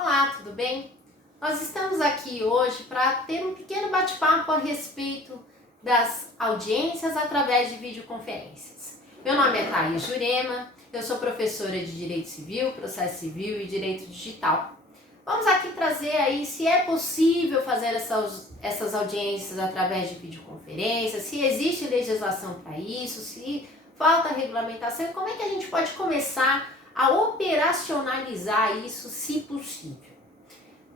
Olá, tudo bem? Nós estamos aqui hoje para ter um pequeno bate-papo a respeito das audiências através de videoconferências. Meu nome é Thaís Jurema, eu sou professora de Direito Civil, Processo Civil e Direito Digital. Vamos aqui trazer aí se é possível fazer essas audiências através de videoconferência, se existe legislação para isso, se falta regulamentação, como é que a gente pode começar a operacionalizar isso, se possível.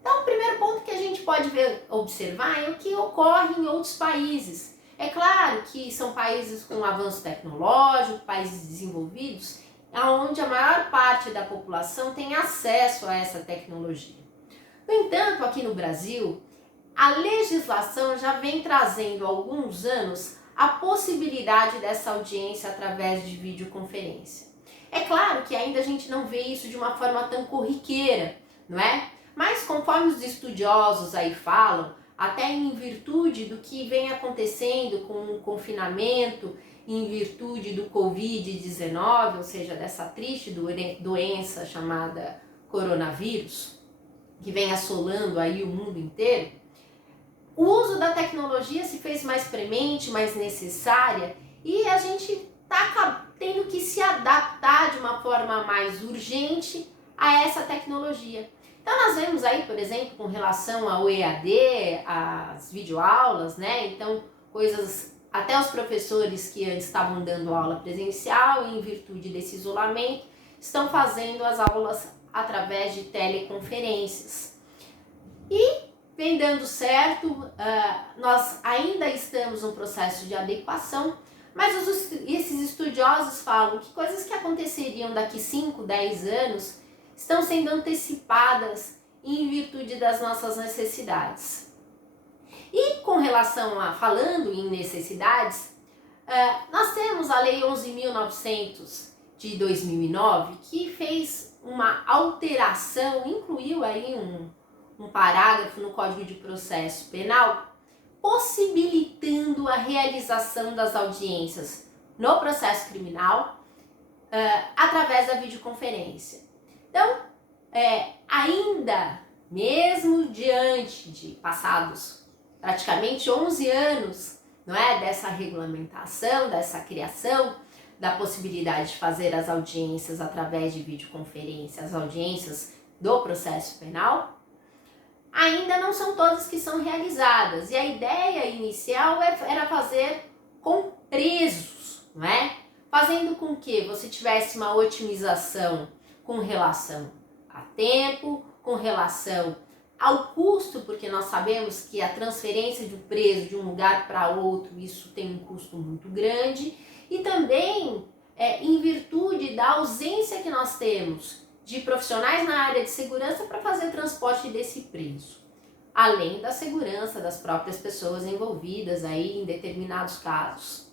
Então, o primeiro ponto que a gente pode observar é o que ocorre em outros países. É claro que são países com avanço tecnológico, países desenvolvidos, onde a maior parte da população tem acesso a essa tecnologia. No entanto, aqui no Brasil, a legislação já vem trazendo há alguns anos a possibilidade dessa audiência através de videoconferência. É claro que ainda a gente não vê isso de uma forma tão corriqueira, não é? Mas conforme os estudiosos aí falam, até em virtude do que vem acontecendo com o confinamento, em virtude do Covid-19, ou seja, dessa triste doença chamada coronavírus, que vem assolando aí o mundo inteiro, o uso da tecnologia se fez mais premente, mais necessária, e a gente está tendo que se adaptar de uma forma mais urgente a essa tecnologia. Então nós vemos aí, por exemplo, com relação ao EAD, às videoaulas, né? Então coisas, até os professores que antes estavam dando aula presencial, em virtude desse isolamento, estão fazendo as aulas através de teleconferências. E vem dando certo, nós ainda estamos num processo de adequação, mas esses estudiosos falam que coisas que aconteceriam daqui 5, 10 anos estão sendo antecipadas em virtude das nossas necessidades. E com relação a, falando em necessidades, nós temos a Lei 11.900 de 2009, que fez uma alteração, incluiu aí um parágrafo no Código de Processo Penal, possibilitando a realização das audiências no processo criminal através da videoconferência. Então, ainda, mesmo diante de passados praticamente 11 anos, não é, dessa regulamentação, dessa criação, da possibilidade de fazer as audiências através de videoconferência, as audiências do processo penal, ainda não são todas que são realizadas. E a ideia inicial era fazer com presos, não é? Fazendo com que você tivesse uma otimização com relação a tempo, com relação ao custo, porque nós sabemos que a transferência de um preso de um lugar para outro, isso tem um custo muito grande, e também em virtude da ausência que nós temos de profissionais na área de segurança para fazer o transporte desse preso, além da segurança das próprias pessoas envolvidas aí em determinados casos.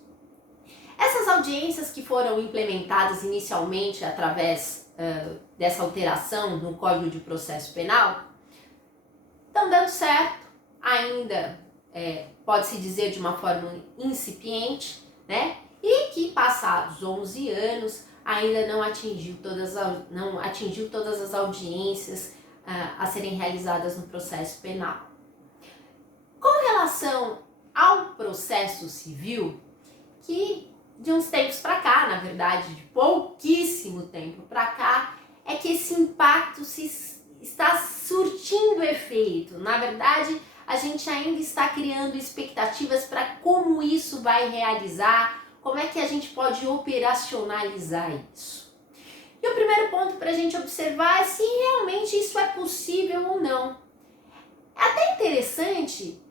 Essas audiências que foram implementadas inicialmente através dessa alteração no Código de Processo Penal estão dando certo, ainda pode-se dizer de uma forma incipiente, né? E que passados 11 anos ainda não atingiu todas as audiências a serem realizadas no processo penal. Com relação ao processo civil, que de uns tempos para cá, na verdade, de pouquíssimo tempo para cá, é que esse impacto está surtindo efeito. Na verdade, a gente ainda está criando expectativas para como isso vai realizar, como é que a gente pode operacionalizar isso. E o primeiro ponto para a gente observar é se realmente isso é possível ou não. É até interessante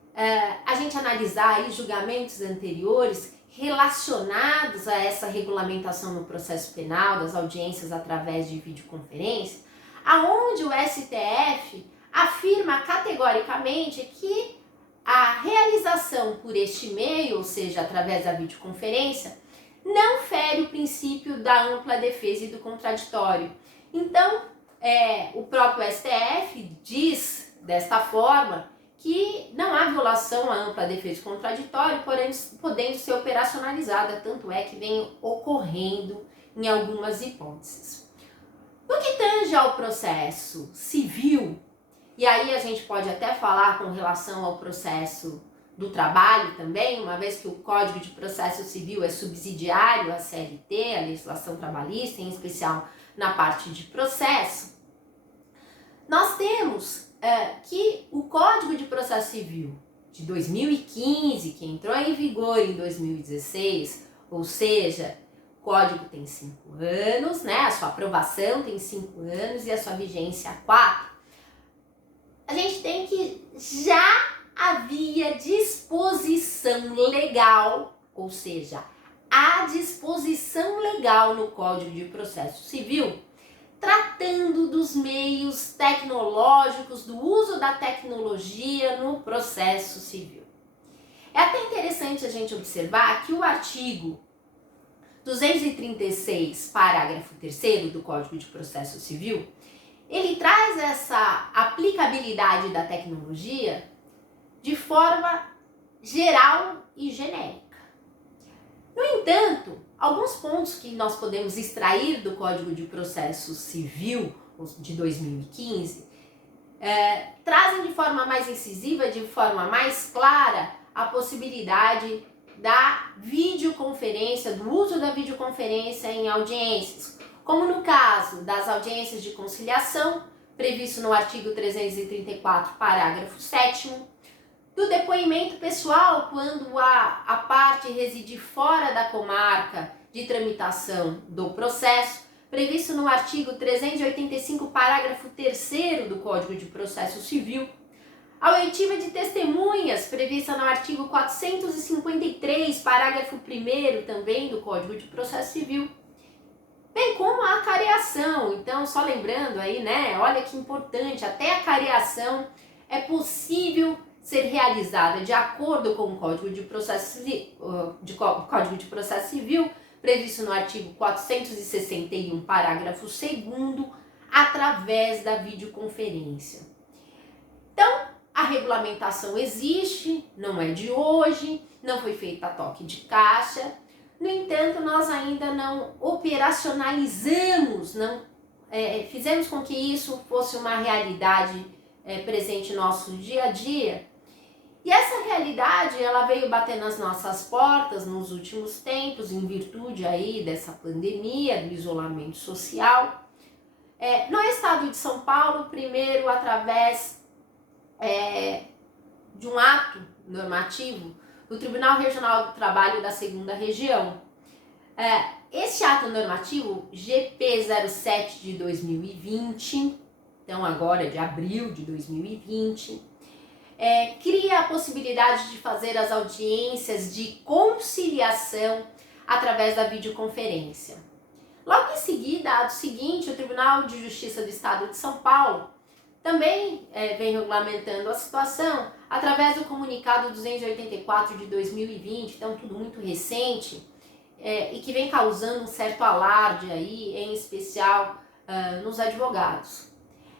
a gente analisar aí julgamentos anteriores relacionados a essa regulamentação no processo penal, das audiências através de videoconferência, aonde o STF afirma categoricamente que a realização por este meio, ou seja, através da videoconferência, não fere o princípio da ampla defesa e do contraditório. Então, o próprio STF diz desta forma que não há violação à ampla defesa e contraditório, porém podendo ser operacionalizada, tanto é que vem ocorrendo em algumas hipóteses. No que tange ao processo civil, E aí a gente pode até falar com relação ao processo do trabalho também, uma vez que o Código de Processo Civil é subsidiário à CLT, à legislação trabalhista, em especial na parte de processo. Nós temos que o Código de Processo Civil de 2015, que entrou em vigor em 2016, ou seja, o código tem 5 anos, né? A sua aprovação tem 5 anos e a sua vigência 4. A gente tem que já havia disposição legal, ou seja, a disposição legal no Código de Processo Civil, tratando dos meios tecnológicos, do uso da tecnologia no processo civil. É até interessante a gente observar que o artigo 236, parágrafo 3º do Código de Processo Civil, ele traz essa aplicabilidade da tecnologia de forma geral e genérica. No entanto, alguns pontos que nós podemos extrair do Código de Processo Civil de 2015 trazem de forma mais incisiva, de forma mais clara, a possibilidade da videoconferência, do uso da videoconferência em audiências, como no caso das audiências de conciliação, previsto no artigo 334, parágrafo 7º, do depoimento pessoal, quando a parte reside fora da comarca de tramitação do processo, previsto no artigo 385, parágrafo 3º do Código de Processo Civil, a oitiva de testemunhas, prevista no artigo 453, parágrafo 1º também do Código de Processo Civil, bem como a acareação. Então, só lembrando aí, né, olha que importante, até a acareação é possível ser realizada de acordo com o Código de Processo Civil, previsto no artigo 461, parágrafo 2º, através da videoconferência. Então, a regulamentação existe, não é de hoje, não foi feita a toque de caixa. No entanto, nós ainda não operacionalizamos, não fizemos com que isso fosse uma realidade presente no nosso dia a dia. E essa realidade, ela veio bater nas nossas portas nos últimos tempos, em virtude aí dessa pandemia, do isolamento social. No estado de São Paulo, primeiro através de um ato normativo do Tribunal Regional do Trabalho da 2ª Região. Este ato normativo, GP 07 de 2020, então agora de abril de 2020, cria a possibilidade de fazer as audiências de conciliação através da videoconferência. Logo em seguida, ato seguinte, o Tribunal de Justiça do Estado de São Paulo também vem regulamentando a situação através do comunicado 284 de 2020, então tudo muito recente, e que vem causando um certo alarde aí, em especial nos advogados.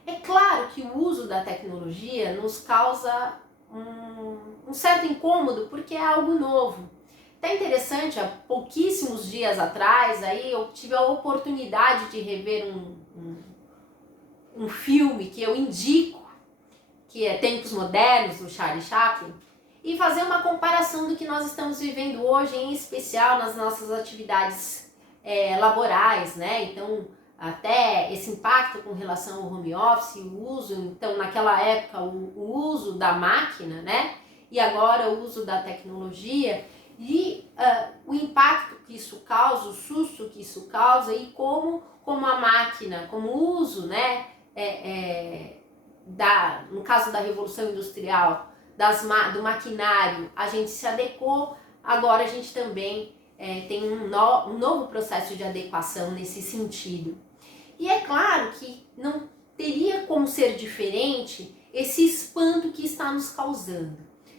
É claro que o uso da tecnologia nos causa um certo incômodo, porque é algo novo. Até interessante, há pouquíssimos dias atrás, aí eu tive a oportunidade de rever um filme que eu indico, que é Tempos Modernos, do Charlie Chaplin, e fazer uma comparação do que nós estamos vivendo hoje, em especial nas nossas atividades laborais, né? Então, até esse impacto com relação ao home office, o uso, então naquela época o uso da máquina, né? E agora o uso da tecnologia e o impacto que isso causa, o susto que isso causa e como a máquina, como o uso, né? No caso da Revolução Industrial, do maquinário, a gente se adequou, agora a gente também tem um novo processo de adequação nesse sentido. E é claro que não teria como ser diferente esse espanto que está nos causando.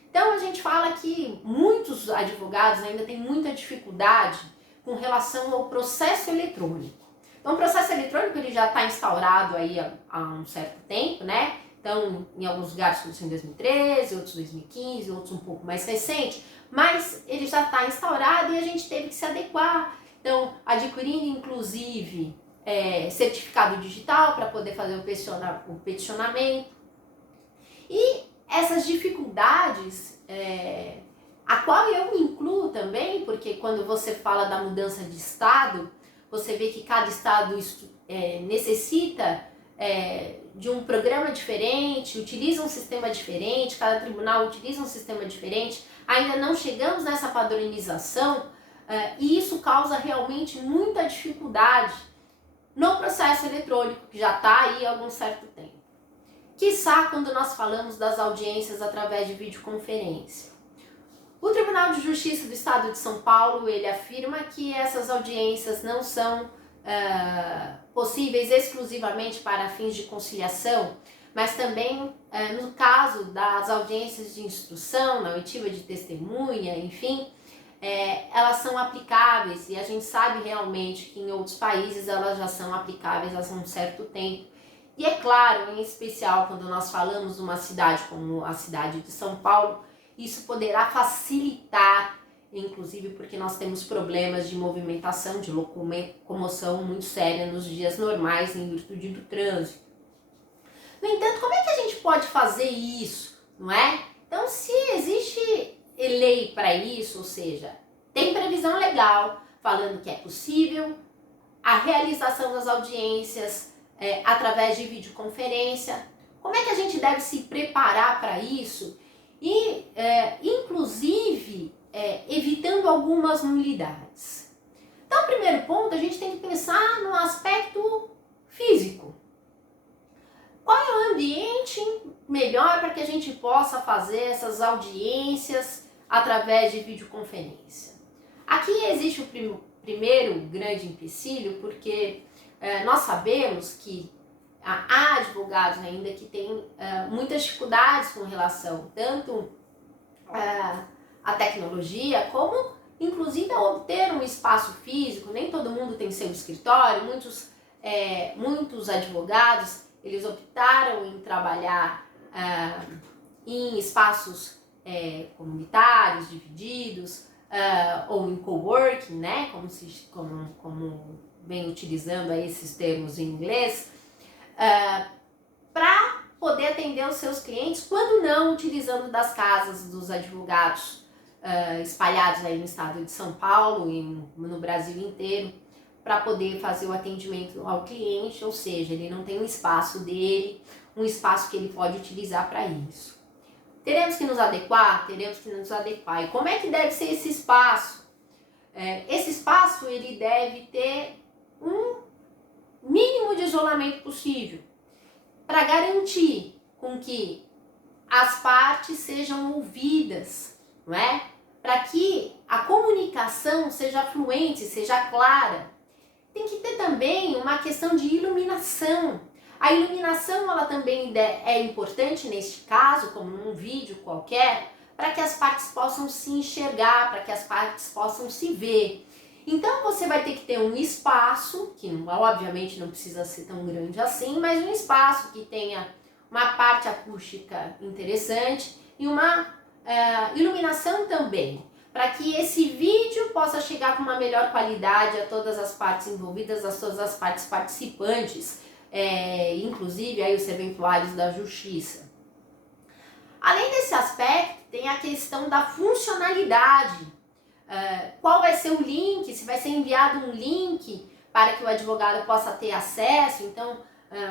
Então a gente fala que muitos advogados ainda têm muita dificuldade com relação ao processo eletrônico. Então o processo eletrônico ele já está instaurado aí há um certo tempo, né? Então em alguns lugares começou em 2013, outros 2015, outros um pouco mais recente, mas ele já está instaurado e a gente teve que se adequar. Então adquirindo inclusive certificado digital para poder fazer o peticionamento. E essas dificuldades, a qual eu me incluo também, porque quando você fala da mudança de estado, você vê que cada estado necessita de um programa diferente, utiliza um sistema diferente, cada tribunal utiliza um sistema diferente, ainda não chegamos nessa padronização, e isso causa realmente muita dificuldade no processo eletrônico, que já está aí há algum certo tempo. Quiçá quando nós falamos das audiências através de videoconferência. O Tribunal de Justiça do Estado de São Paulo, ele afirma que essas audiências não são possíveis exclusivamente para fins de conciliação, mas também no caso das audiências de instrução, na oitiva de testemunha, enfim, elas são aplicáveis, e a gente sabe realmente que em outros países elas já são aplicáveis há um certo tempo. E é claro, em especial quando nós falamos de uma cidade como a cidade de São Paulo, isso poderá facilitar, inclusive porque nós temos problemas de movimentação, de locomoção muito séria nos dias normais em virtude do trânsito. No entanto, como é que a gente pode fazer isso, não é? Então, se existe lei para isso, ou seja, tem previsão legal falando que é possível a realização das audiências através de videoconferência, como é que a gente deve se preparar para isso e, inclusive, evitando algumas nulidades? Então, primeiro ponto, a gente tem que pensar no aspecto físico. Qual é o ambiente melhor para que a gente possa fazer essas audiências através de videoconferência? Aqui existe o primeiro grande empecilho, porque nós sabemos que há advogados ainda que têm muitas dificuldades com relação tanto à tecnologia, como inclusive a obter um espaço físico. Nem todo mundo tem seu escritório, muitos advogados, eles optaram em trabalhar em espaços comunitários, divididos, ou em coworking, né, como vem utilizando aí esses termos em inglês, para poder atender os seus clientes, quando não utilizando das casas dos advogados espalhados aí no estado de São Paulo e no Brasil inteiro, para poder fazer o atendimento ao cliente, ou seja, ele não tem um espaço dele, um espaço que ele pode utilizar para isso. Teremos que nos adequar? Teremos que nos adequar. E como é que deve ser esse espaço? Esse espaço ele deve ter um mínimo de isolamento possível para garantir com que as partes sejam ouvidas, não é? Para que a comunicação seja fluente, seja clara. Tem que ter também uma questão de iluminação. A iluminação ela também é importante neste caso, como num vídeo qualquer, para que as partes possam se enxergar, para que as partes possam se ver. Então você vai ter que ter um espaço, que obviamente não precisa ser tão grande assim, mas um espaço que tenha uma parte acústica interessante e uma iluminação também, para que esse vídeo possa chegar com uma melhor qualidade a todas as partes envolvidas, a todas as partes participantes, inclusive aí os serventuários da justiça. Além desse aspecto, tem a questão da funcionalidade. Qual vai ser o link, se vai ser enviado um link para que o advogado possa ter acesso. Então,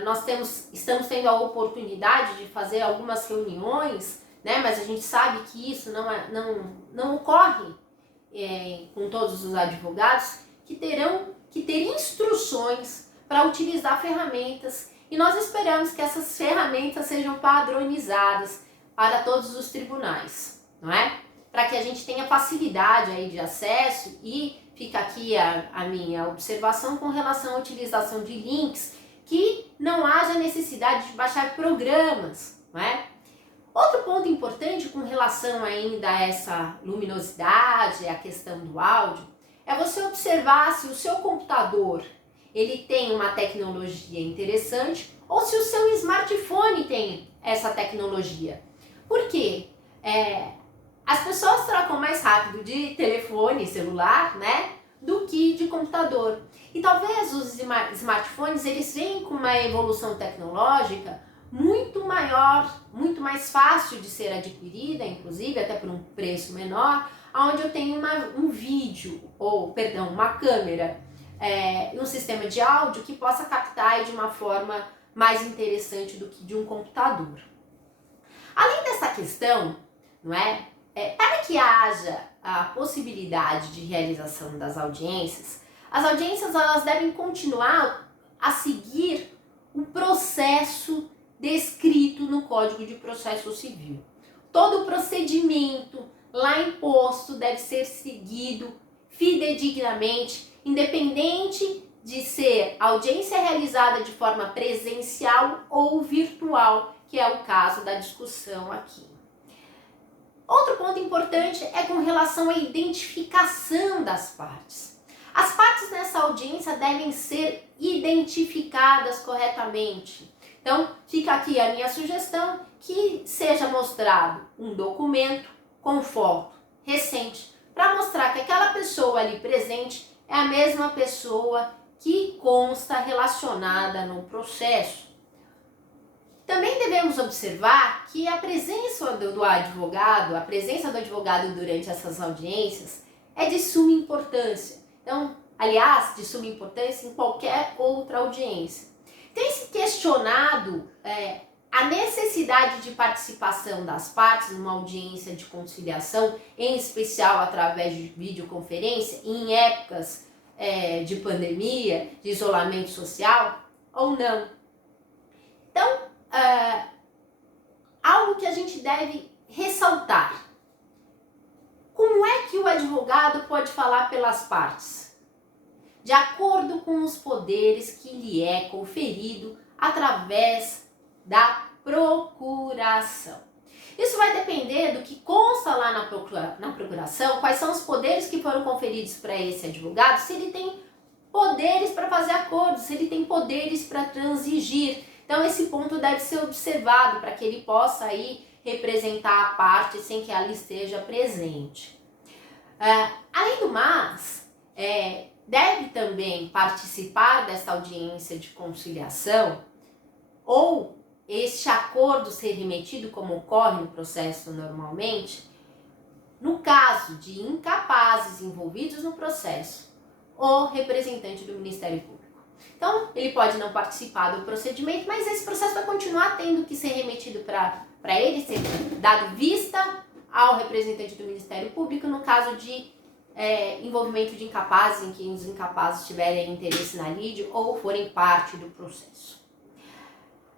nós estamos tendo a oportunidade de fazer algumas reuniões, né, mas a gente sabe que isso não ocorre com todos os advogados, que terão que ter instruções para utilizar ferramentas, e nós esperamos que essas ferramentas sejam padronizadas para todos os tribunais, não é? Para que a gente tenha facilidade aí de acesso, e fica aqui a minha observação com relação à utilização de links, que não haja necessidade de baixar programas, não é? Outro ponto importante com relação ainda a essa luminosidade, a questão do áudio, é você observar se o seu computador ele tem uma tecnologia interessante ou se o seu smartphone tem essa tecnologia. Por quê? As pessoas trocam mais rápido de telefone celular, né, do que de computador. E talvez os smartphones eles venham com uma evolução tecnológica muito maior, muito mais fácil de ser adquirida, inclusive até por um preço menor, onde eu tenho um vídeo, uma câmera e um sistema de áudio que possa captar de uma forma mais interessante do que de um computador. Além dessa questão, não é? Para que haja a possibilidade de realização das audiências, as audiências elas devem continuar a seguir o processo descrito no Código de Processo Civil. Todo o procedimento lá imposto deve ser seguido fidedignamente, independente de ser audiência realizada de forma presencial ou virtual, que é o caso da discussão aqui. Outro ponto importante é com relação à identificação das partes. As partes nessa audiência devem ser identificadas corretamente. Então, fica aqui a minha sugestão que seja mostrado um documento com foto recente para mostrar que aquela pessoa ali presente é a mesma pessoa que consta relacionada no processo. Também devemos observar que a presença do advogado durante essas audiências é de suma importância. Então, aliás, de suma importância em qualquer outra audiência. Tem-se questionado a necessidade de participação das partes numa audiência de conciliação, em especial através de videoconferência, em épocas de pandemia, de isolamento social, ou não. Então, algo que a gente deve ressaltar. Como é que o advogado pode falar pelas partes? De acordo com os poderes que lhe é conferido através da procuração. Isso vai depender do que consta lá na procuração, quais são os poderes que foram conferidos para esse advogado, se ele tem poderes para fazer acordos, se ele tem poderes para transigir. Então esse ponto deve ser observado para que ele possa aí representar a parte sem que ela esteja presente. Além do mais, deve também participar dessa audiência de conciliação ou este acordo ser remetido, como ocorre no processo normalmente, no caso de incapazes envolvidos no processo, o representante do Ministério Público. Então, ele pode não participar do procedimento, mas esse processo vai continuar tendo que ser remetido para ele, ser dado vista ao representante do Ministério Público no caso de envolvimento de incapazes, em que os incapazes tiverem interesse na lide ou forem parte do processo.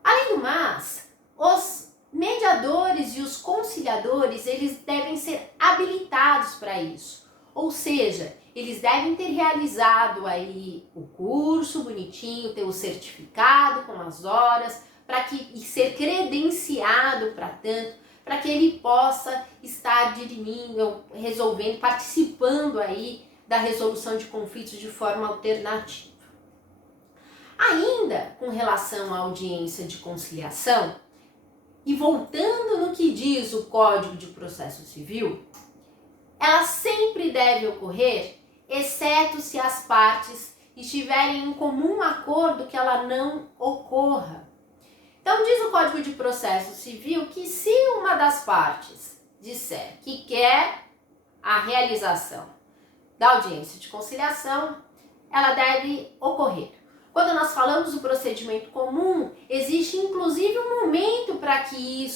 Além do mais, os mediadores e os conciliadores, eles devem ser habilitados para isso. Ou seja, eles devem ter realizado aí o curso bonitinho, ter o certificado com as horas, e ser credenciado para tanto, para que ele possa estar dirimindo, resolvendo, participando aí da resolução de conflitos de forma alternativa. Ainda com relação à audiência de conciliação, e voltando no que diz o Código de Processo Civil, ela sempre deve ocorrer, exceto se as partes estiverem em comum acordo que ela não ocorra. Então diz o Código de Processo Civil que se uma das partes disser que quer a realização da audiência de conciliação, ela deve ocorrer. Quando nós falamos do procedimento comum, existe inclusive um momento para que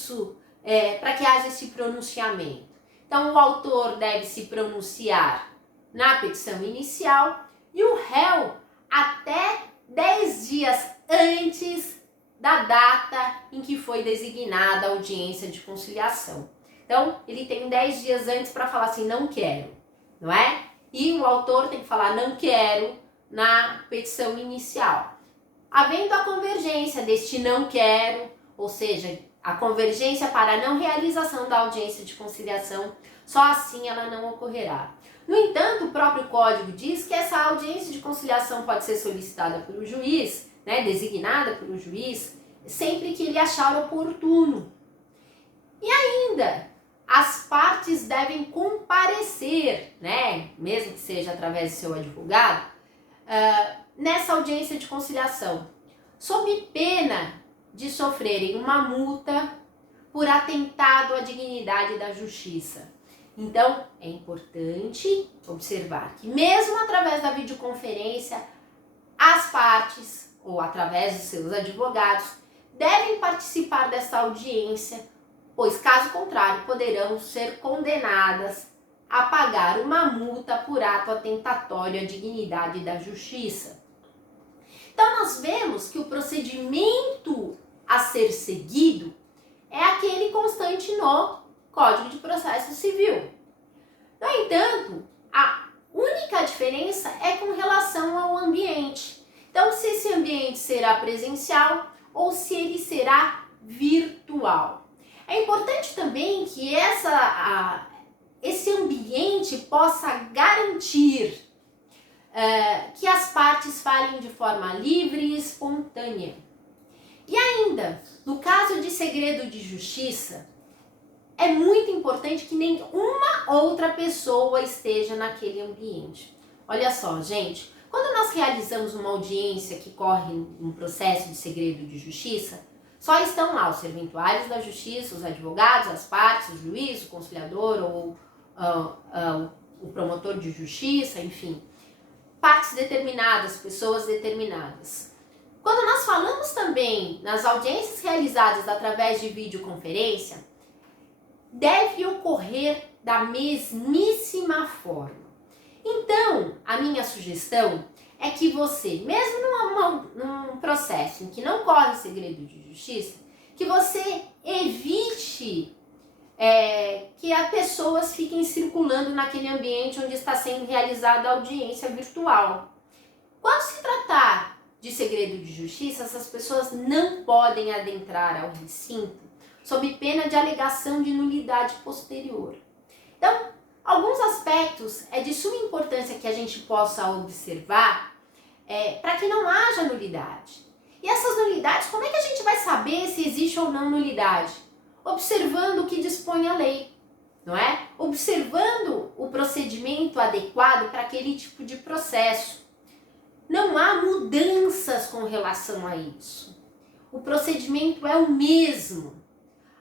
haja esse pronunciamento. Então o autor deve se pronunciar na petição inicial e o réu até 10 dias antes da data em que foi designada a audiência de conciliação. Então ele tem 10 dias antes para falar assim, não quero, não é? E o autor tem que falar não quero na petição inicial. Havendo a convergência deste não quero, ou seja, a convergência para a não realização da audiência de conciliação, só assim ela não ocorrerá. No entanto, o próprio Código diz que essa audiência de conciliação pode ser solicitada pelo juiz, designada pelo juiz, sempre que ele achar oportuno. E ainda, as partes devem comparecer, mesmo que seja através do seu advogado, nessa audiência de conciliação, sob pena de sofrerem uma multa por atentado à dignidade da justiça. Então, é importante observar que mesmo através da videoconferência, as partes, ou através dos seus advogados, devem participar dessa audiência, pois caso contrário poderão ser condenadas a pagar uma multa por ato atentatório à dignidade da justiça. Então nós vemos que o procedimento a ser seguido é aquele constante no Código de Processo Civil. No entanto, a única diferença é com relação ao ambiente. Então, se esse ambiente será presencial ou se ele será virtual. É importante também que esse ambiente possa garantir que as partes falem de forma livre e espontânea. E ainda, no caso de segredo de justiça, é muito importante que nenhuma outra pessoa esteja naquele ambiente. Olha só, gente, quando nós realizamos uma audiência que corre um processo de segredo de justiça, só estão lá os serventuários da justiça, os advogados, as partes, o juiz, o conciliador ou o promotor de justiça, enfim, partes determinadas, pessoas determinadas. Quando nós falamos também nas audiências realizadas através de videoconferência, deve ocorrer da mesmíssima forma. Então, a minha sugestão é que você, mesmo num processo em que não corre segredo de justiça, que você evite que as pessoas fiquem circulando naquele ambiente onde está sendo realizada a audiência virtual. Quando se tratar de segredo de justiça, essas pessoas não podem adentrar ao recinto sob pena de alegação de nulidade posterior. Então, alguns aspectos é de suma importância que a gente possa observar para que não haja nulidade. E essas nulidades, como é que a gente vai saber se existe ou não nulidade? Observando o que dispõe a lei, não é? Observando o procedimento adequado para aquele tipo de processo. Não há mudanças com relação a isso. O procedimento é o mesmo.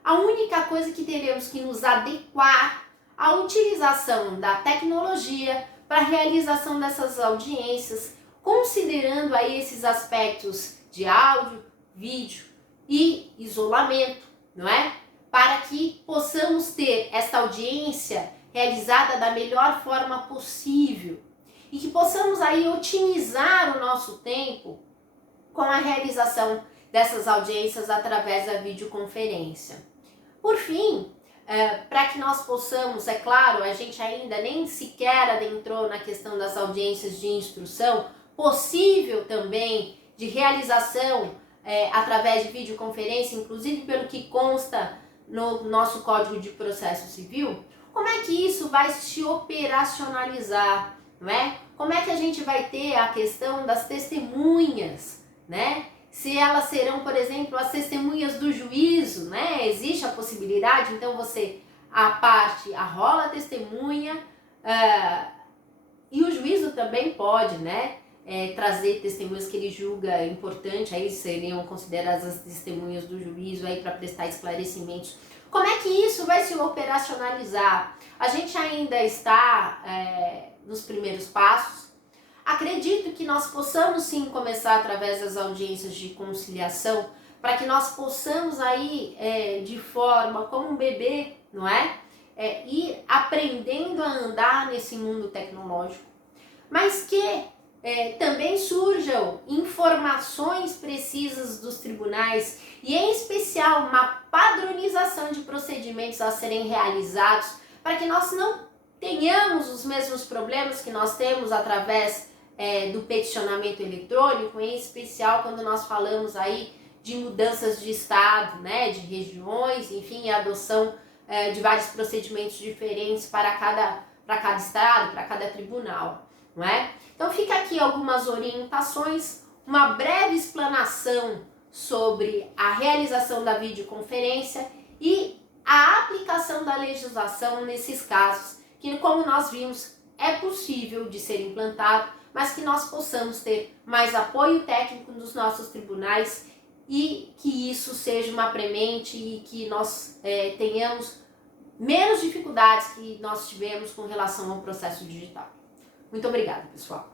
A única coisa que teremos que nos adequar à utilização da tecnologia para a realização dessas audiências, considerando aí esses aspectos de áudio, vídeo e isolamento, não é? Para que possamos ter esta audiência realizada da melhor forma possível e que possamos aí otimizar o nosso tempo com a realização dessas audiências através da videoconferência. Por fim, para que nós possamos, é claro, a gente ainda nem sequer adentrou na questão das audiências de instrução, possível também de realização através de videoconferência, inclusive pelo que consta no nosso Código de Processo Civil, como é que isso vai se operacionalizar, não é? Como é que a gente vai ter a questão das testemunhas, né? Se elas serão, por exemplo, as testemunhas do juízo, né? Existe a possibilidade, então a parte arrola a testemunha e o juízo também pode, né? Trazer testemunhas que ele julga importante, aí seriam consideradas as testemunhas do juízo aí para prestar esclarecimentos. Como é que isso vai se operacionalizar? A gente ainda está nos primeiros passos. Acredito que nós possamos sim começar através das audiências de conciliação, para que nós possamos aí de forma como um bebê, não é? Ir aprendendo a andar nesse mundo tecnológico, mas que também surjam informações precisas dos tribunais e em especial uma padronização de procedimentos a serem realizados para que nós não tenhamos os mesmos problemas que nós temos através do peticionamento eletrônico, em especial quando nós falamos aí de mudanças de estado, né, de regiões, enfim, a adoção de vários procedimentos diferentes para cada estado, para cada tribunal, não é? Então fica aqui algumas orientações, uma breve explanação sobre a realização da videoconferência e a aplicação da legislação nesses casos, que como nós vimos, é possível de ser implantado, mas que nós possamos ter mais apoio técnico dos nossos tribunais e que isso seja uma premente e que nós tenhamos menos dificuldades que nós tivemos com relação ao processo digital. Muito obrigada, pessoal.